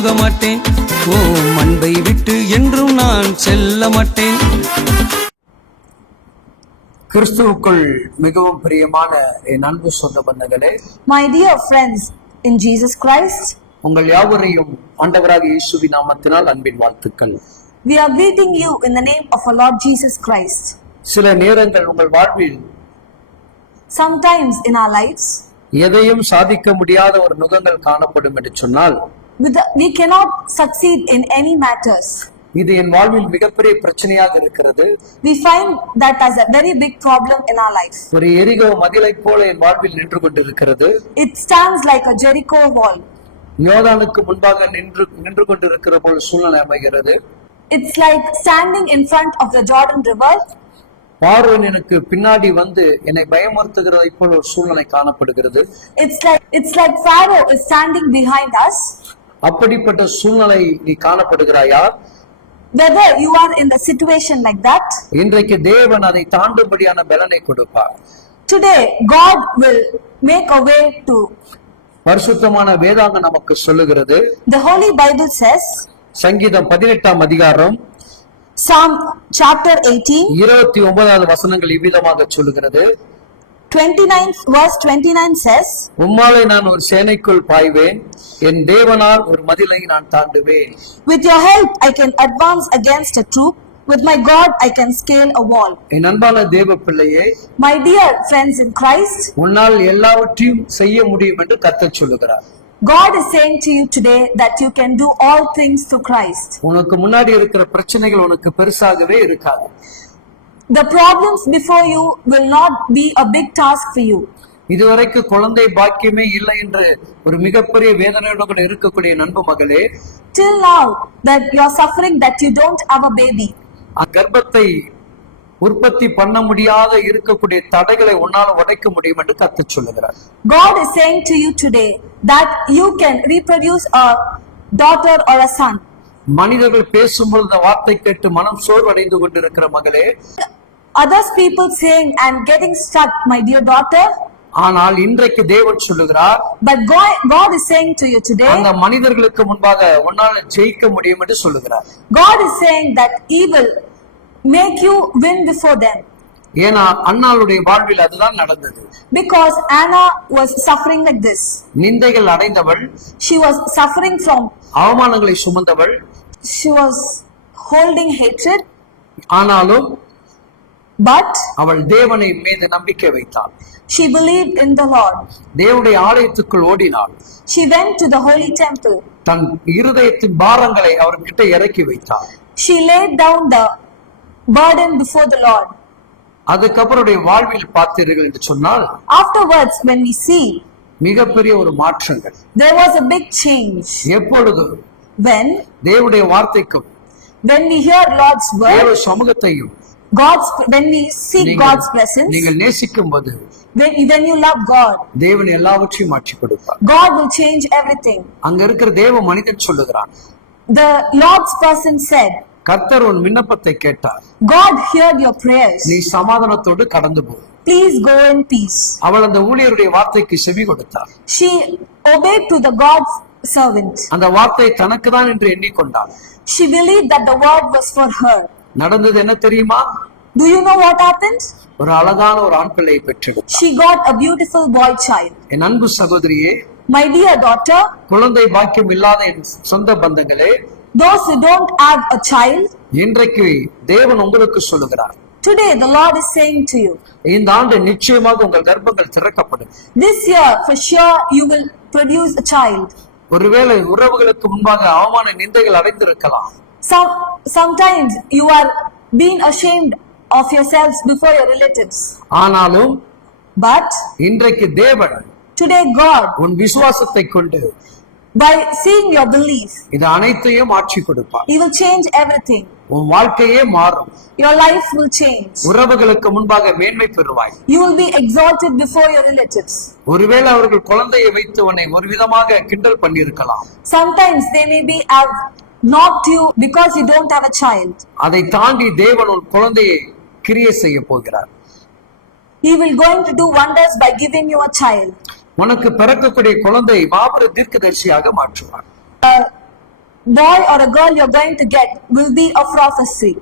போக மாட்டேன். ஓ அன்பை விட்டு என்றும் நான் செல்ல மாட்டேன். கிறிஸ்துவுக்குள் மிகவும் பிரியமான என் அன்பு சொந்த பந்தங்களே, My dear friends in Jesus Christ, உங்கள் யாவரையும் ஆண்டவராகிய இயேசுவின் நாமத்தினால் அன்பின் வாழ்த்துக்கள். we are greeting you in the name of our Lord Jesus Christ. சில நேரங்கள் உங்கள் வாழ்வில் Sometimes in our lives, எதையும் சாதிக்க முடியாத ஒரு நுகங்கள் காணப்படும் என்று சொன்னால், we cannot succeed in any matters. இது என் வாழ்வில் மிகப்பெரிய பிரச்சனையாக இருக்கிறது. We find that as a very big problem in our life. ஒரு எரிகோ மதிலை போல என் வாழ்வில் நின்று கொண்டிருக்கிறது. It stands like a Jericho wall. யோர்தானுக்கு முன்பாக நின்று கொண்டிருக்கிற போல சூழ்நிலை அமைகிறது. It's like standing in front of the Jordan River. பார்வோன் எனக்கு பின்னாடி வந்து என்னை பயமுறுத்துகிறதை போல ஒரு சூழ்நிலை காணப்படுகிறது. It's like Pharaoh is standing behind us. அப்படிப்பட்ட சூழ்நிலை நீ காணப்படுகிறாயா? Whether you are in the situation like that, இன்றைக்கு தேவன் அதை தாண்டும்படியான பலனை கொடுப்பார். today God will make a way to. பரிசுத்தமான வேதாகம் நமக்கு சொல்லுகிறது. The Holy Bible says, சங்கீதம் 18ஆம் அதிகாரம் Psalm chapter 18, 29வது வசனங்கள் இவ்விதமாக சொல்லுகிறது. 29th verse 29 says, உம்மாலே நான் ஒரு சேனைக்குள் பாய்வேன், என் தேவனால் ஒரு மதிலை நான் தாண்டுவேன். with your help I can advance against a troop, with my God I can scale a wall. என் அன்பான தேவ பிள்ளையே, My dear friends in Christ, உன்னால் எல்லாவற்றையும் செய்ய முடியும் என்று கர்த்தர் சொல்லுகிறார். God is saying to you today that you can do all things through Christ. உனக்கு முன்னாடி இருக்கிற பிரச்சனைகள் உனக்கு பெருசாகவே இருக்காது. The problems before you will not be a big task for you. இதுவரைக்கும் குழந்தை பாக்கியமே இல்லை என்று ஒரு மிகப்பெரிய வேதனையோட கூட இருக்கக்கூடிய நண்பு மகளே, Till now that you are suffering that you don't have a baby, கர்ப்பத்தை உற்பத்தி பண்ண முடியாத இருக்கக்கூடிய தடைகளை உன்னால் உடைக்க முடியும் என்று கர்த்தர் சொல்லுகிறார். God is saying to you today that you can reproduce a daughter or a son. மனிதர்கள் பேசும்போது இந்த வார்த்தை கேட்டு மனம் சோர்வடைந்து கொண்டிருக்கிற மகளே, Others people saying I'm getting stuck, my dear daughter, ஆனால் இன்றைக்கு தேவன் சொல்லுகிறார், but God is saying to you today, அந்த மனிதர்களுக்கு முன்பாக உன்னால் ஜெயிக்க முடியும் என்று சொல்லுகிறார். God is saying that He will make you win before them. ஏன்னா அன்னாளுடைய வாழ்வில் அதுதான் நடந்தது. Because Anna was suffering like this. நிந்தைகள் அடைந்தவள், She was suffering from, அவமானங்களை சுமந்தவள், she was holding hatred, ஆனாலும் but அவள் தேவனை மீது நம்பிக்கை வைத்தாள். she believed in the Lord. தேவனுடைய ஆலயத்துக்குள் ஓடினாள். She went to the holy temple. தன் இருதயத்தின் பாரங்களை அவர்கிட்ட இறக்கி வைத்தாள். She laid down the burden before the Lord. அதுக்கப்புறம் வாழ்வில் பார்த்தீர்கள் என்று சொன்னால், Afterwards, when we see, மிகப்பெரிய ஒரு மாற்றங்கள். there was a big change. எப்பொழுது When தேவனுடைய வார்த்தைக்கும் we hear Lord's தேவ word, சமூகத்தையும் when we seek God's presence, நீங்கள் நேசிக்கும் போது when you love God, தேவன் எல்லாவற்றையும் மாற்றி கொடுப்பார். God will change everything. அங்க இருக்கிற தேவ மனிதன் சொல்லுகிறான், The Lord's person said, கர்த்தர் உன் விண்ணப்பத்தை கேட்டார், God heard your prayers. நீ சமாதானத்தோடு கடந்து போ. Please go in peace. அவள் அந்த ஊழியருடைய வார்த்தைக்கு செவி கொடுத்தார். She obeyed to the God's servant. அந்த வார்த்தை தனக்கு தான் என்று எண்ணிக்கொண்டாள். She believed that the word was for her. நடந்தது என்ன தெரியுமா? Do you know what happened? ஒரு அழகான ஒரு ஆண் பிள்ளையை பெற்றெடுத்தார். She got a beautiful boy child. என் அன்பு சகோதரியே, My dear daughter, குழந்தை பாக்கியம் இல்லாத என் சொந்த பந்தங்களே, those who don't have a child, இன்றைக்கு தேவன் உங்களுக்கு சொல்லுகிறார், today the Lord is saying to you, இந்த ஆண்டு நிச்சயமாக உங்கள் கர்ப்பங்கள் திறக்கப்படும். this year for sure you will produce a child. ஒருவேளை உறவுகளுக்கு முன்பாக அவமான நிந்தைகள் அடைந்திருக்கலாம். Sometimes you are being ashamed of yourselves before your relatives. ஆனாலும் But இன்றைக்கு தேவன் today God, உன் விசுவாசத்தை கொண்டு by seeing your belief, இது அனைத்தையும் ஆட்சி கொடுப்பார். He will change everything. உன் வாழ்க்கையே மாறும். Your life will change. உறவுகளுக்கு முன்பாக மேன்மை பெறுவாய். You will be exalted before your relatives. ஒருவேளை அவர்கள் குழந்தையை வைத்து உன்னை ஒரு விதமாக கிண்டல் பண்ணியிருக்கலாம். Sometimes they may be have knocked you because you don't have a child. அதை தாண்டி தேவன் உன் குழந்தையை கிரியை செய்ய போகிறார். He will going to do wonders by giving you a child. உனக்கு பிறக்கக்கூடிய குழந்தை மாபெரும் தீர்க்கதரிசியாக மாற்றுவார். boy or a girl you're going to get will be a prophecy.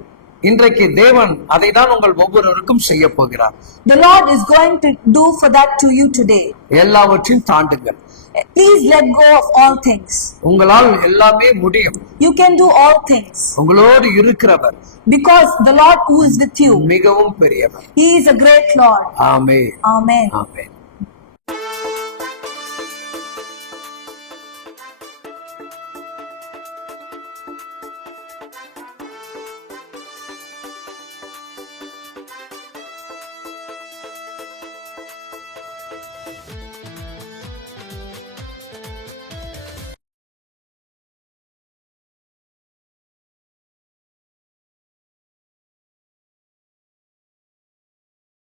இன்றைக்கு தேவன் அதை தான் உங்கள் ஒவ்வொருவருக்கும் செய்ய போகிறார். The Lord is going to do for that to you today. எல்லாவற்றையும் தாண்டுங்கள். Please let go of all things. உங்களால் எல்லாமே முடியும். You can do all things. உங்களோடு இருக்கிறவர் Because the Lord who is with you, மிகவும் பெரியவர். He is a great Lord. Amen. Amen. Amen.